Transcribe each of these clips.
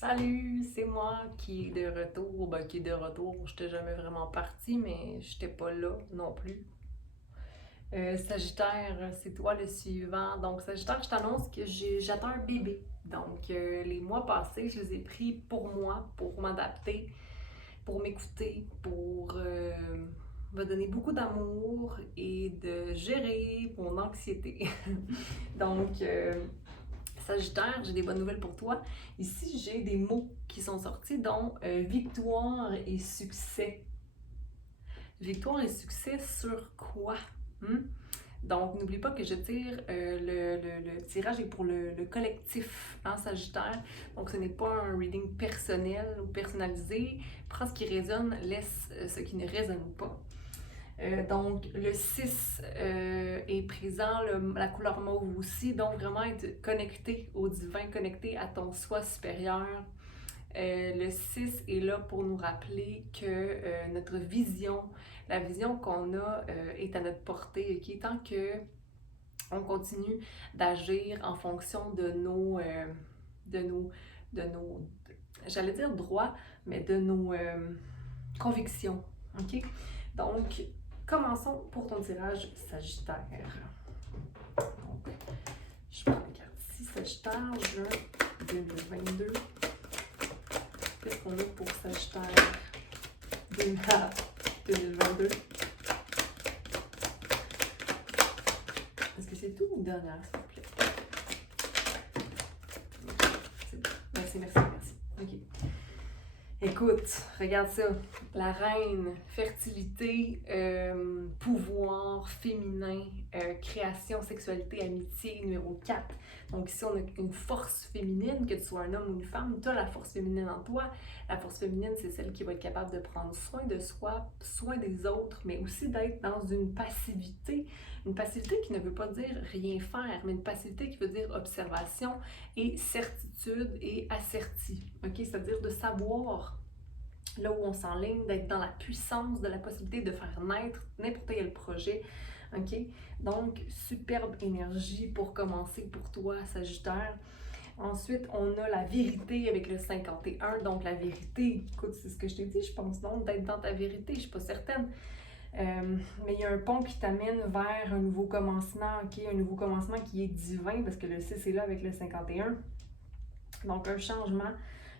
Salut, c'est moi qui est de retour. Qui est de retour. J'étais jamais vraiment partie, mais j'étais pas là non plus. Sagittaire, c'est toi le suivant. Donc, Sagittaire, je t'annonce que j'attends un bébé. Donc, les mois passés, je les ai pris pour moi, pour m'adapter, pour m'écouter, pour me donner beaucoup d'amour et de gérer mon anxiété. Donc, Sagittaire, j'ai des bonnes nouvelles pour toi. Ici, j'ai des mots qui sont sortis, dont victoire et succès. Victoire et succès sur quoi? Hmm? Donc, n'oublie pas que je tire, le tirage est pour le collectif, hein, Sagittaire. Donc, ce n'est pas un reading personnel ou personnalisé. Prends ce qui résonne, laisse ce qui ne résonne pas. Donc, le 6 est présent, la couleur mauve aussi, donc vraiment être connecté au divin, connecté à ton soi supérieur. Le 6 est là pour nous rappeler que notre vision, la vision qu'on a est à notre portée, okay? Tant que on continue d'agir en fonction de nos, j'allais dire droits, mais de nos convictions, ok? Donc, commençons pour ton tirage Sagittaire. Donc, je prends la carte ici, Sagittaire, juin 2022. Qu'est-ce qu'on a pour Sagittaire 2022? Est-ce que c'est tout ou dernière, s'il vous plaît? C'est bon. Merci. Ok. Écoute, regarde ça. La reine, fertilité, pouvoir féminin, création, sexualité, amitié, numéro 4. Donc ici, on a une force féminine, que tu sois un homme ou une femme, tu as la force féminine en toi. La force féminine, c'est celle qui va être capable de prendre soin de soi, soin des autres, mais aussi d'être dans une passivité. Une passivité qui ne veut pas dire rien faire, mais une passivité qui veut dire observation et certitude et assertif. Okay? C'est-à-dire de savoir là où on s'enligne, d'être dans la puissance de la possibilité de faire naître n'importe quel projet. OK? Donc, superbe énergie pour commencer pour toi, Sagittaire. Ensuite, on a la vérité avec le 51. Donc, la vérité, écoute, c'est ce que je t'ai dit, je pense donc d'être dans ta vérité, je ne suis pas certaine. Mais il y a un pont qui t'amène vers un nouveau commencement, ok? Un nouveau commencement qui est divin, parce que le 6 est là avec le 51. Donc, un changement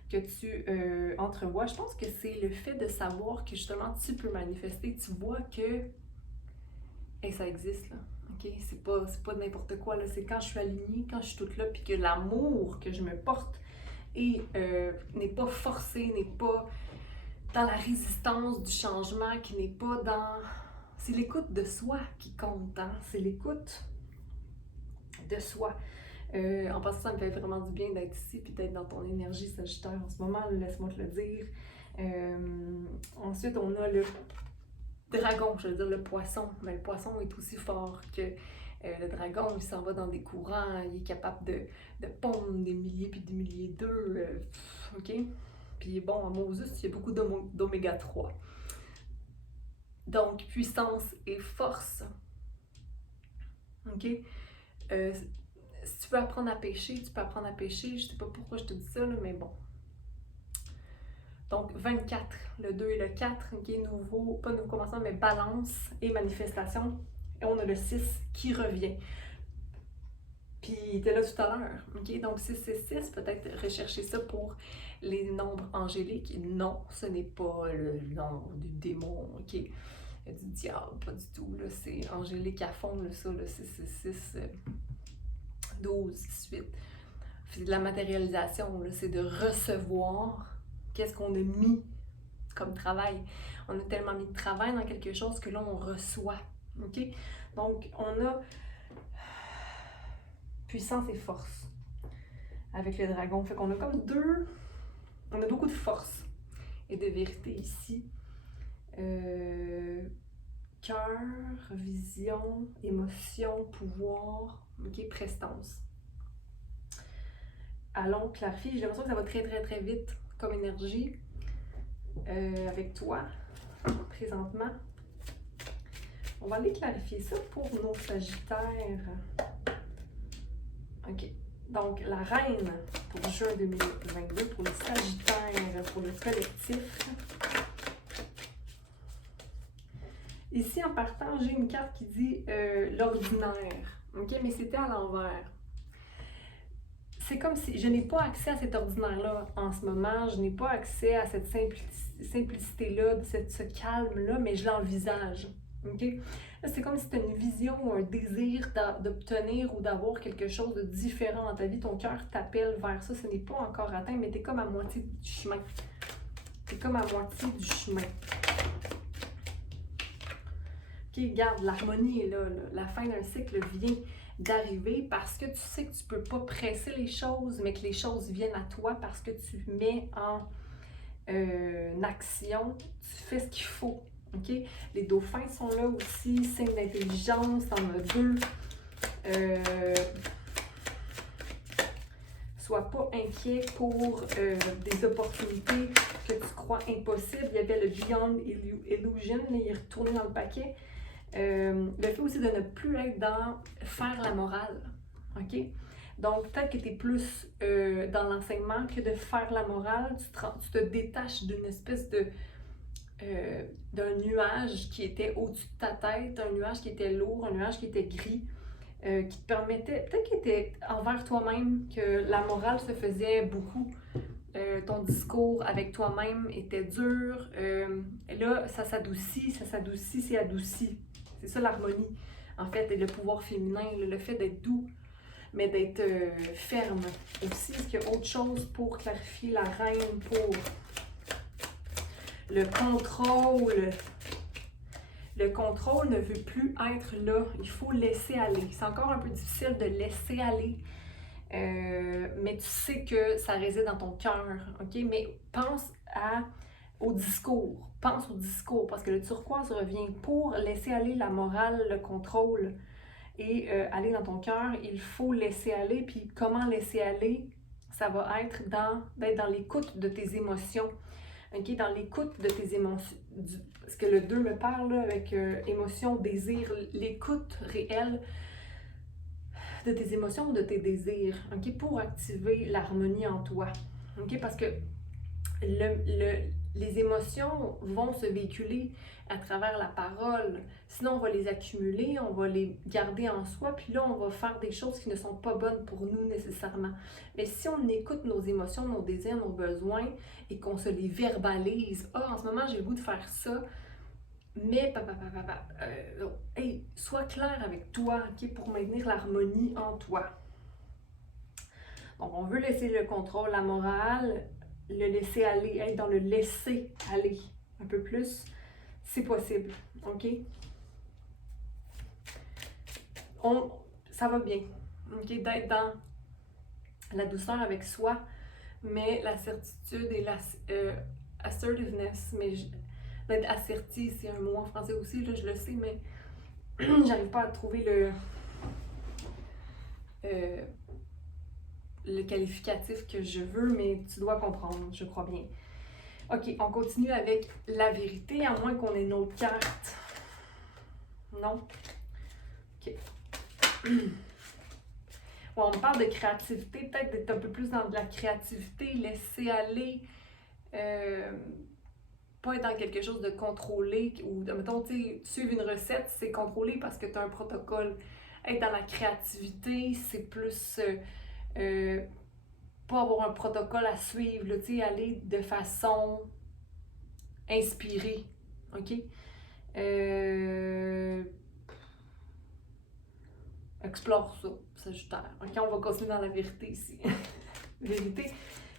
que tu entrevois. Je pense que c'est le fait de savoir que justement tu peux manifester. Tu vois que et ça existe, là. OK? C'est pas n'importe quoi, là. C'est quand je suis alignée, quand je suis toute là, puis que l'amour que je me porte n'est pas forcé, n'est pas dans la résistance du changement, qui n'est pas dans... C'est l'écoute de soi qui compte, hein? C'est l'écoute de soi. En passant, ça me fait vraiment du bien d'être ici puis d'être dans ton énergie Sagittaire en ce moment, laisse-moi te le dire. Ensuite, on a le dragon, je veux dire le poisson. Mais le poisson est aussi fort que le dragon. Il s'en va dans des courants, il est capable de pondre des milliers puis des milliers d'œufs. OK? Puis bon, à Moses, il y a beaucoup d'oméga 3. Donc, puissance et force. OK? Si tu veux apprendre à pêcher, tu peux apprendre à pêcher. Je sais pas pourquoi je te dis ça, là, mais bon. Donc, 24, le 2 et le 4, okay, nouveau, pas nouveau commencement, mais balance et manifestation. Et on a le 6 qui revient. Puis, il était là tout à l'heure. Okay? Donc, 6 et 6, peut-être rechercher ça pour les nombres angéliques. Non, ce n'est pas le nombre du démon, ok? Du diable, pas du tout. C'est angélique à fond, là, ça, là, 6, 6, 6, 12, 18. C'est de la matérialisation, c'est de recevoir qu'est-ce qu'on a mis comme travail. On a tellement mis de travail dans quelque chose que là, on reçoit. OK? Donc, on a puissance et force avec le dragon. Fait qu'on a comme deux... On a beaucoup de force et de vérité ici. Cœur, vision, émotion, pouvoir, OK? Prestance. Allons clarifier. J'ai l'impression que ça va très vite comme énergie avec toi présentement. On va aller clarifier ça pour nos Sagittaires. OK. Donc, la reine pour juin 2022, pour les Sagittaires, pour le collectif. Ici, en partant, j'ai une carte qui dit l'ordinaire. OK? Mais c'était à l'envers. C'est comme si je n'ai pas accès à cet ordinaire-là en ce moment. Je n'ai pas accès à cette simplicité-là, ce calme-là, mais je l'envisage. OK? C'est comme si tu as une vision ou un désir d'obtenir ou d'avoir quelque chose de différent dans ta vie. Ton cœur t'appelle vers ça. Ce n'est pas encore atteint, mais tu es comme à moitié du chemin. Tu es comme à moitié du chemin. OK, garde, l'harmonie est là. La fin d'un cycle vient d'arriver parce que tu sais que tu ne peux pas presser les choses, mais que les choses viennent à toi parce que tu mets en action, tu fais ce qu'il faut. OK? Les dauphins sont là aussi, signe d'intelligence, t'en as deux. Sois pas inquiet pour des opportunités que tu crois impossibles. Il y avait le Beyond Illusion, il est retourné dans le paquet. Le fait aussi de ne plus être dans faire la morale. OK? Donc, peut-être que tu es plus dans l'enseignement que de faire la morale. Tu te détaches d'une espèce d'un nuage qui était au-dessus de ta tête, un nuage qui était lourd, un nuage qui était gris, qui te permettait, peut-être qu'il était envers toi-même, que la morale se faisait beaucoup. Ton discours avec toi-même était dur. Là, ça s'adoucit, c'est adouci. C'est ça l'harmonie, en fait, et le pouvoir féminin, le fait d'être doux, mais d'être ferme aussi. Est-ce qu'il y a autre chose pour clarifier la reine, pour le contrôle? Le contrôle ne veut plus être là. Il faut laisser aller. C'est encore un peu difficile de laisser aller. Mais tu sais que ça réside dans ton cœur, OK? Mais pense au discours. Pense au discours, parce que le turquoise revient pour laisser aller la morale, le contrôle et aller dans ton cœur. Il faut laisser aller. Puis comment laisser aller? Ça va être d'être dans l'écoute de tes émotions. OK? Dans l'écoute de tes émotions. Parce que le 2 me parle là, avec émotion, désir, l'écoute réelle de tes émotions ou de tes désirs, OK? Pour activer l'harmonie en toi. OK? Parce que les émotions vont se véhiculer à travers la parole. Sinon, on va les accumuler, on va les garder en soi, puis là, on va faire des choses qui ne sont pas bonnes pour nous nécessairement. Mais si on écoute nos émotions, nos désirs, nos besoins, et qu'on se les verbalise, « Ah, en ce moment, j'ai le goût de faire ça », mais hey, sois clair avec toi, OK, pour maintenir l'harmonie en toi. Donc, on veut laisser le contrôle, la morale, le laisser aller, être dans le laisser aller un peu plus, c'est possible, OK? Ça va bien, OK? D'être dans la douceur avec soi, mais la certitude et l'assertiveness, mais d'être assertif, c'est un mot en français aussi, là, je le sais, mais j'arrive pas à trouver le qualificatif que je veux, mais tu dois comprendre, je crois bien. OK, on continue avec la vérité, à moins qu'on ait une autre carte. Non? OK. Bon, on me parle de créativité, peut-être d'être un peu plus dans de la créativité, laisser aller, pas être dans quelque chose de contrôlé, ou, mettons, tu sais, suivre une recette, c'est contrôlé parce que tu as un protocole. Être dans la créativité, c'est plus pas avoir un protocole à suivre, tu sais, aller de façon inspirée, OK? Explore ça, Sagittaire. OK, on va continuer dans la vérité ici. Vérité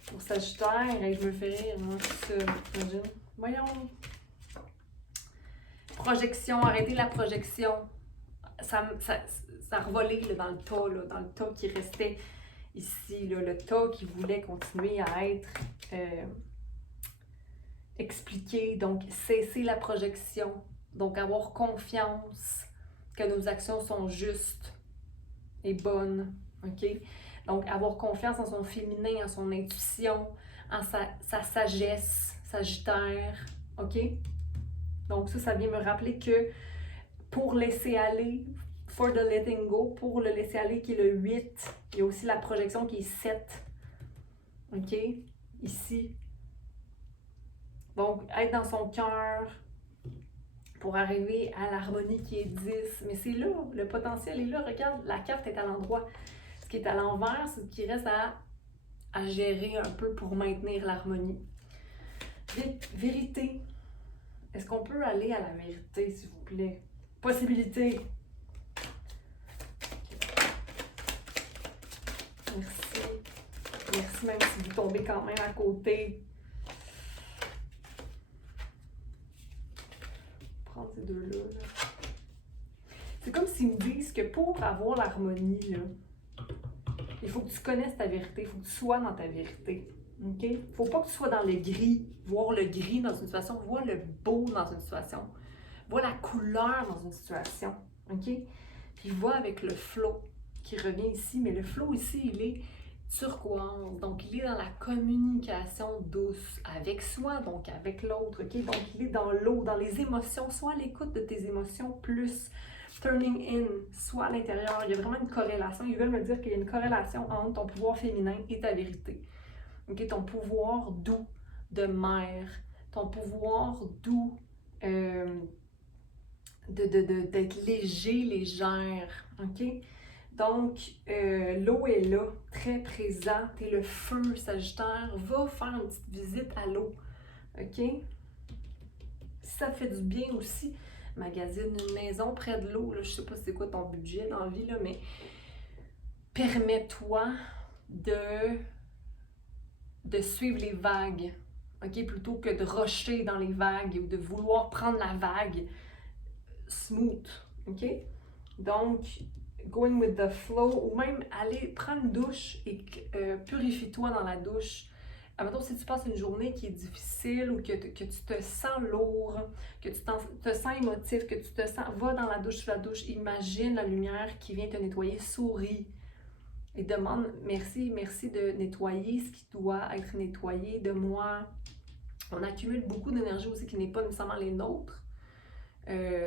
pour Sagittaire, et je me fais rire, hein, tout ça, imagine. Voyons. Projection, arrêtez la projection. Ça a revolé là, dans le tas, là, dans le tas qui restait ici, là, le tas qui voulait continuer à être expliqué. Donc, cesser la projection. Donc, avoir confiance que nos actions sont justes et bonnes. OK? Donc, avoir confiance en son féminin, en son intuition, en sa sagesse, Sagittaire. OK? Donc, ça vient me rappeler que pour laisser aller, for the letting go, pour le laisser aller, qui est le 8. Il y a aussi la projection qui est 7. OK? Ici. Donc, être dans son cœur pour arriver à l'harmonie qui est 10. Mais c'est là, le potentiel est là. Regarde, la carte est à l'endroit. Ce qui est à l'envers, c'est ce qui reste à gérer un peu pour maintenir l'harmonie. Vérité. Est-ce qu'on peut aller à la vérité, s'il vous plaît? Possibilité. Merci. Merci, même si vous tombez quand même à côté. Prendre ces deux-là. C'est comme s'ils me disent que pour avoir l'harmonie, là, il faut que tu connaisses ta vérité, il faut que tu sois dans ta vérité. OK? Il ne faut pas que tu sois dans le gris. Voir le gris dans une situation, voir le beau dans une situation, voir la couleur dans une situation. OK? Puis vois avec le flow qui revient ici, mais le flow ici, il est turquoise. Donc, il est dans la communication douce avec soi, donc avec l'autre. OK? Donc, il est dans l'eau, dans les émotions, soit à l'écoute de tes émotions, plus turning in, soit à l'intérieur. Il y a vraiment une corrélation. Ils veulent me dire qu'il y a une corrélation entre ton pouvoir féminin et ta vérité. Okay? Ton pouvoir doux de mère, ton pouvoir doux d'être léger, légère. OK? Donc, l'eau est là, très présent. T'es le feu, Sagittaire. Va faire une petite visite à l'eau. OK? Si ça te fait du bien aussi, magasine une maison près de l'eau. Je sais pas c'est quoi ton budget dans la vie, là, mais permets-toi de suivre les vagues. OK? Plutôt que de rusher dans les vagues ou de vouloir prendre la vague smooth. OK? Donc, going with the flow, ou même aller prendre une douche et purifie-toi dans la douche. Admettons, si tu passes une journée qui est difficile ou que tu te sens lourd, que tu te sens émotif, que tu te sens... Va dans la douche, sous la douche, imagine la lumière qui vient te nettoyer, souris et demande merci de nettoyer ce qui doit être nettoyé de moi. On accumule beaucoup d'énergie aussi qui n'est pas nécessairement les nôtres.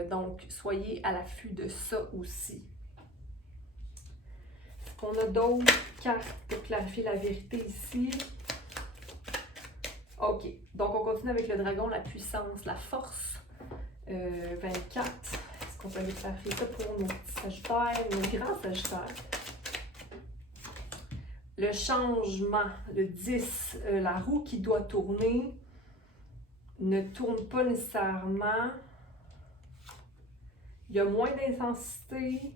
Donc, soyez à l'affût de ça aussi. Est-ce qu'on a d'autres cartes pour clarifier la vérité ici? OK. Donc, on continue avec le dragon, la puissance, la force. 24. Est-ce qu'on peut aller clarifier ça pour nos petits sagittaires, nos grands sagittaires? Le changement, le 10, la roue qui doit tourner ne tourne pas nécessairement. Il y a moins d'intensité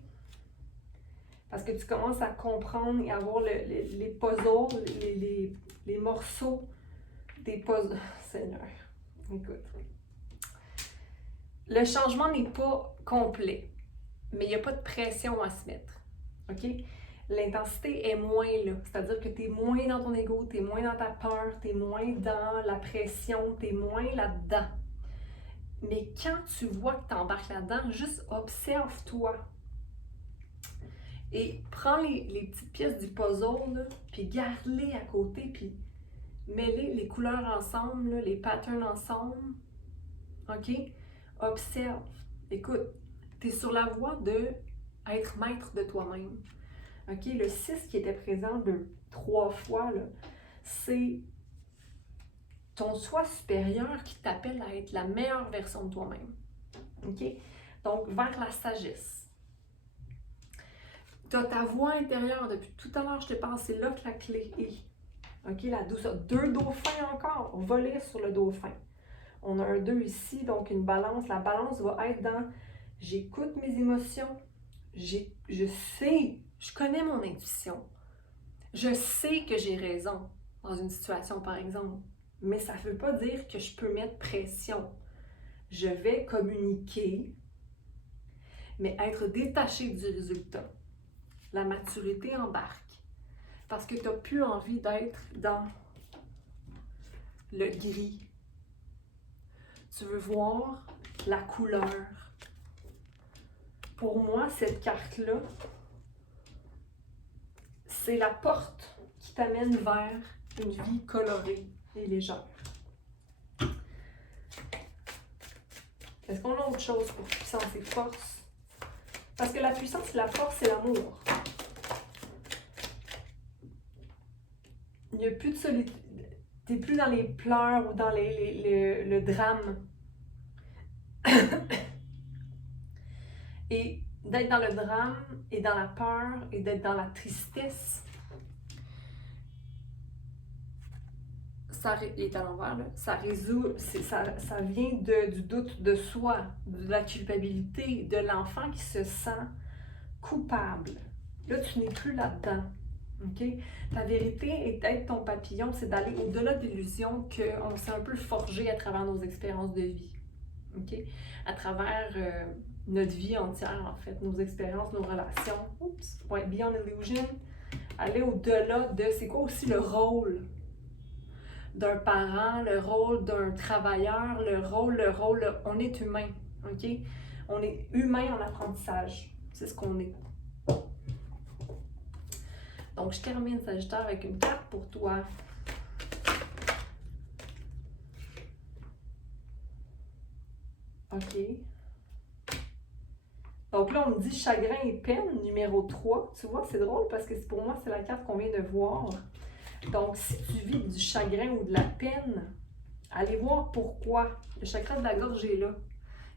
parce que tu commences à comprendre et à voir les puzzles, les morceaux des puzzles. Seigneur, écoute. Le changement n'est pas complet, mais il n'y a pas de pression à se mettre. OK? L'intensité est moins là. C'est-à-dire que tu es moins dans ton ego, tu es moins dans ta peur, tu es moins dans la pression, tu es moins là-dedans. Mais quand tu vois que tu embarques là-dedans, juste observe-toi. Et prends les petites pièces du puzzle, là, puis garde-les à côté, puis mets les couleurs ensemble, là, les patterns ensemble. OK? Observe. Écoute, tu es sur la voie d'être maître de toi-même. OK? Le 6 qui était présent 3 fois, c'est ton soi supérieur qui t'appelle à être la meilleure version de toi-même. OK? Donc, vers la sagesse. Tu as ta voix intérieure depuis tout à l'heure, je te parle, c'est là que la clé est. OK? La douceur. 2 dauphins encore. On va lire sur le dauphin. On a un 2 ici, donc une balance. La balance va être dans j'écoute mes émotions. Je sais, je connais mon intuition. Je sais que j'ai raison dans une situation, par exemple. Mais ça ne veut pas dire que je peux mettre pression. Je vais communiquer, mais être détaché du résultat. La maturité embarque. Parce que tu n'as plus envie d'être dans le gris. Tu veux voir la couleur. Pour moi, cette carte-là, c'est la porte qui t'amène vers une vie colorée et légère. Est-ce qu'on a autre chose pour puissance et force? Parce que la puissance, la force, c'est l'amour. Il n'y a plus de solitude. Tu n'es plus dans les pleurs ou dans le drame. Et d'être dans le drame et dans la peur et d'être dans la tristesse, il est à l'envers, là. Ça résout, ça vient du doute de soi, de la culpabilité, de l'enfant qui se sent coupable. Là, tu n'es plus là-dedans. Okay? Ta vérité est d'être ton papillon, c'est d'aller au-delà de l'illusion qu'on s'est un peu forgé à travers nos expériences de vie. Okay? À travers notre vie entière, en fait, nos expériences, nos relations. Oups, ouais, beyond illusion. Aller au-delà de c'est quoi aussi le rôle d'un parent, le rôle d'un travailleur, le rôle, on est humain, ok? On est humain en apprentissage, c'est ce qu'on est. Donc, je termine Sagittaire avec une carte pour toi. Ok. Donc là, on me dit chagrin et peine, numéro 3. Tu vois, c'est drôle parce que pour moi, c'est la carte qu'on vient de voir. Donc, si tu vis du chagrin ou de la peine, allez voir pourquoi. Le chakra de la gorge est là.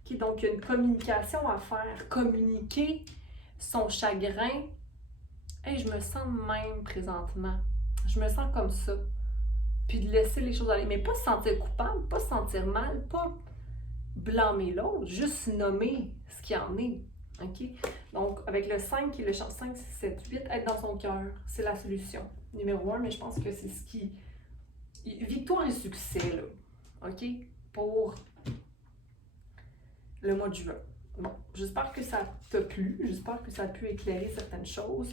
Okay, donc, il y a une communication à faire. Communiquer son chagrin. Hey, je me sens même présentement. Je me sens comme ça. Puis de laisser les choses aller. Mais pas se sentir coupable, pas se sentir mal, pas blâmer l'autre, juste nommer ce qu'il en est. OK? Donc, avec le 5 et le champ 5, 6, 7, 8, être dans son cœur, c'est la solution. Numéro 1, mais je pense que c'est ce qui... Victoire et succès, là. OK? Pour le mois de juin. Bon, j'espère que ça t'a plu. J'espère que ça a pu éclairer certaines choses.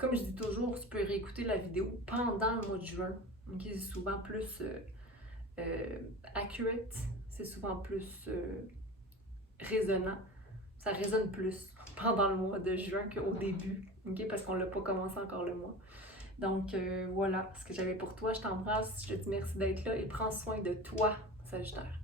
Comme je dis toujours, tu peux réécouter la vidéo pendant le mois de juin. Okay? C'est souvent plus accurate. C'est souvent plus résonnant. Ça résonne plus pendant le mois de juin qu'au début, okay? Parce qu'on l'a pas commencé encore le mois. Donc voilà ce que j'avais pour toi. Je t'embrasse, je te dis merci d'être là et prends soin de toi, Sagittaire.